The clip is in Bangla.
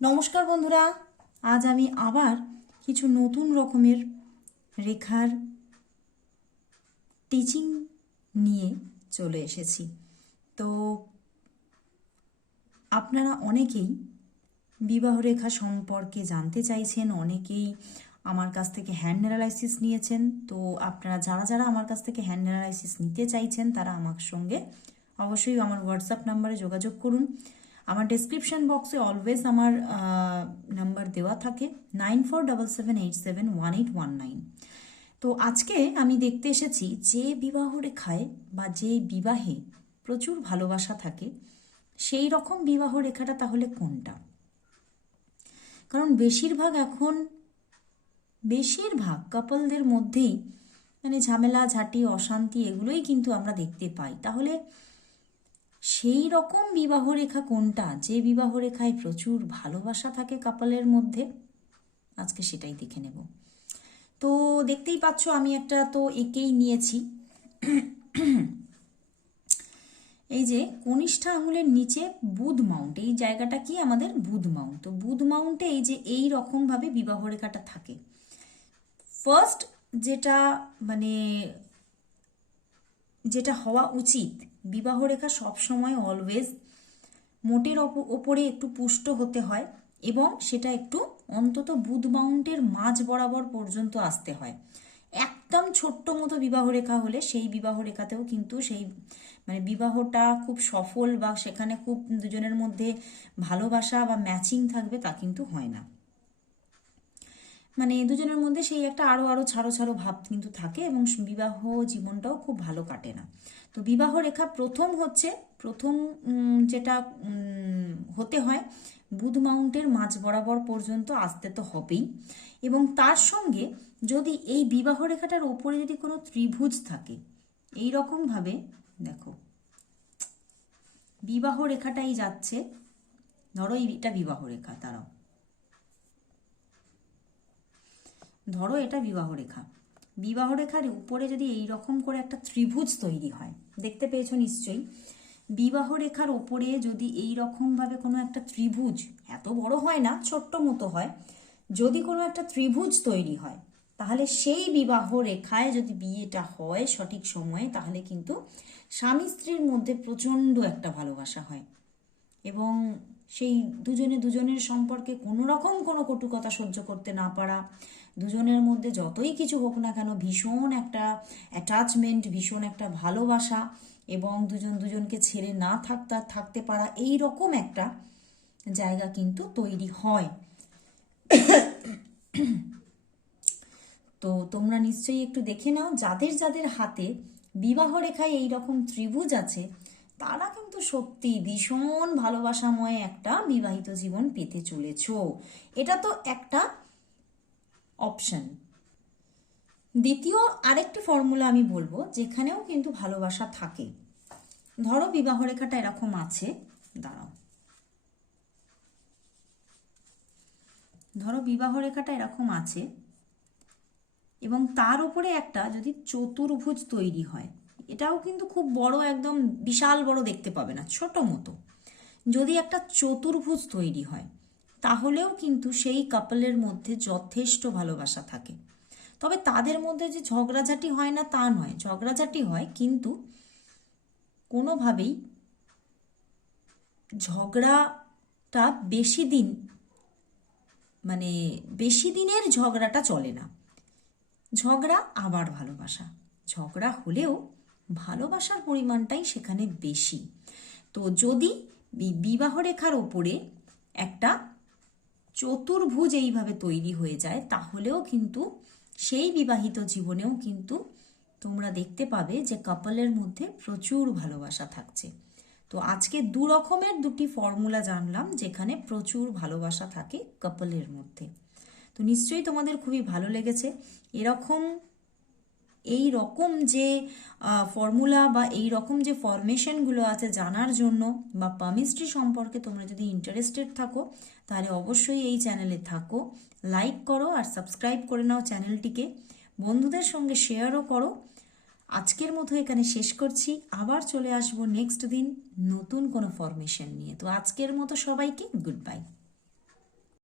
নমস্কার বন্ধুরা, আজ আমি আবার কিছু নতুন রকমের রেখার টিচিং নিয়ে চলে এসেছি। তো আপনারা অনেকেই বিবাহ রেখা সম্পর্কে জানতে চাইছেন, অনেকেই আমার কাছ থেকে হ্যান্ড অ্যানালাইসিস নিয়েছেন। তো আপনারা যারা যারা আমার কাছ থেকে হ্যান্ড অ্যানালাইসিস নিতে চাইছেন, তারা আমার সঙ্গে অবশ্যই আমার হোয়াটসঅ্যাপ নাম্বারে যোগাযোগ করুন। আমার ডেসক্রিপশন বক্সে অলওয়েজ আমার নাম্বার দেওয়া থাকে nine four double seven eight seven one eight one nine তো আজকে আমি দেখতে এসেছি যে বিবাহ রেখায় বা যে বিবাহে প্রচুর ভালোবাসা থাকে, সেই রকম বিবাহ রেখাটা তাহলে কোনটা? কারণ বেশিরভাগ এখন, বেশিরভাগ কাপলদের মধ্যেই মানে ঝামেলা, ঝাঁটি, অশান্তি এগুলোই কিন্তু আমরা দেখতে পাই। তাহলে সেই রকম বিবাহ রেখা কোনটা? যে বিবাহ রেখায় প্রচুর ভালোবাসা থাকে কাপলের মধ্যে, আজকে সেটাই দেখে নেব। তো দেখতেই পাচ্ছ আমি একটা তো একেই নিয়েছি। এই যে কনিষ্ঠা আঙুলের নিচে বুধ মাউন্ট, এই জায়গাটা কি আমাদের? বুধ মাউন্ট। তো বুধ মাউন্টে এই যে এই রকমভাবে বিবাহ রেখাটা থাকে। ফার্স্ট যেটা মানে যেটা হওয়া উচিত। বিবাহ রেখা সবসময় অলওয়েজ মোটের ওপরে একটু পুষ্ট হতে হয় এবং সেটা একটু অন্তত বুধ মাউন্টের মাঝ বরাবর পর্যন্ত আসতে হয়। একদম ছোট্ট মতো বিবাহ রেখা হলে সেই বিবাহ রেখাতেও কিন্তু সেই মানে বিবাহটা খুব সফল বা সেখানে খুব দুজনের মধ্যে ভালোবাসা বা ম্যাচিং থাকবে তা কিন্তু হয় না। মানে দুজনের মধ্যে সেই একটা আরও আরও ছাড়ো ছাড়ো ভাব কিন্তু থাকে এবং বিবাহ জীবনটাও খুব ভালো কাটে না। তো বিবাহ রেখা প্রথম হচ্ছে, প্রথম যেটা হতে হয়, বুধ মাউন্টের মাঝ বরাবর পর্যন্ত আসতে তো হবেই। এবং তার সঙ্গে যদি এই বিবাহ রেখাটার ওপরে যদি কোনো ত্রিভুজ থাকে, এই রকমভাবে দেখো, বিবাহ রেখাটাই যাচ্ছে, ধরো এটা বিবাহ রেখা তারাও ধরো এটা বিবাহ রেখা। বিবাহ রেখার উপরে যদি এই রকম করে একটা ত্রিভুজ তৈরি হয়, দেখতে পেয়েছ নিশ্চয়ই? বিবাহ রেখার ওপরে যদি এই রকমভাবে কোনো একটা ত্রিভুজ, এত বড় হয় না, ছোট্ট মতো হয়, যদি কোনো একটা ত্রিভুজ তৈরি হয়, তাহলে সেই বিবাহ রেখায় যদি বিয়েটা হয় সঠিক সময়ে, তাহলে কিন্তু স্বামী স্ত্রীর মধ্যে প্রচণ্ড একটা ভালোবাসা হয়। এবং সেই দুজনে দুজনের সম্পর্কে কোনো রকম কোনো কটুকতা সহ্য করতে না পারা দুজনের মধ্যে যতই কিছু হোক না কেন ভীষণ একটা অ্যাটাচমেন্ট ভীষণ একটা ভালোবাসা এবং দুজন দুজনকে ছেড়ে না থাকতে থাকতে পারা এই রকম একটা জায়গা কিন্তু তৈরি হয়। তো তোমরা নিশ্চয়ই একটু দেখে নাও, যাদের যাদের হাতে বিবাহ রেখায় এই রকম ত্রিভুজ আছে, তারা কিন্তু সত্যি ভীষণ ভালোবাসাময় একটা বিবাহিত জীবন পেতে চলেছ। এটা তো একটা অপশন দ্বিতীয় আরেকটি ফর্মুলা আমি বলব, যেখানেও কিন্তু ভালোবাসা থাকে। ধরো বিবাহ রেখাটা এরকম আছে। দাঁড়াও। ধরো বিবাহ রেখাটা এরকম আছে এবং তার উপরে একটা যদি চতুর্ভুজ তৈরি হয়, এটাও কিন্তু খুব বড়, একদম বিশাল বড় দেখতে পাবে না, ছোট মতো। যদি একটা চতুর্ভুজ তৈরি হয় তাহলেও কিন্তু সেই কাপলের মধ্যে যথেষ্ট ভালোবাসা থাকে। তবে তাদের মধ্যে যে ঝগড়াঝাটি হয় না তা নয়, ঝগড়াঝাটি হয় কিন্তু কোনোভাবেই ঝগড়াটা বেশি দিন মানে বেশি দিনের ঝগড়াটা চলে না। ঝগড়া আবার ভালোবাসা। ঝগড়া হলেও ভালোবাসার পরিমাণটাই সেখানে বেশি। তো যদি বিবাহ রেখার ওপরে একটা চতুর্ভুজ এইভাবে তৈরি হয়ে যায়, তাহলেও কিন্তু সেই বিবাহিত জীবনেও কিন্তু তোমরা দেখতে পাবে যে কাপলের মধ্যে প্রচুর ভালোবাসা থাকছে। তো আজকে দু রকমের দুটি ফর্মুলা জানলাম যেখানে প্রচুর ভালোবাসা থাকে কাপলের মধ্যে। তো নিশ্চয়ই তোমাদের খুবই ভালো লেগেছে। এরকম এই রকম যে ফর্মুলা বা এই রকম যে ফরমেশনগুলো আছে জানার জন্য বা পামিস্ট্রি সম্পর্কে তোমরা যদি ইন্টারেস্টেড থাকো, তাহলে অবশ্যই এই চ্যানেলে থাকো। লাইক করো আর সাবস্ক্রাইব করে নাও চ্যানেলটিকে বন্ধুদের সঙ্গে শেয়ারও করো। আজকের মতো এখানে শেষ করছি। আবার চলে আসব নেক্সট দিন নতুন কোনো ফরমেশন নিয়ে। তো আজকের মতো সবাইকে গুড বাই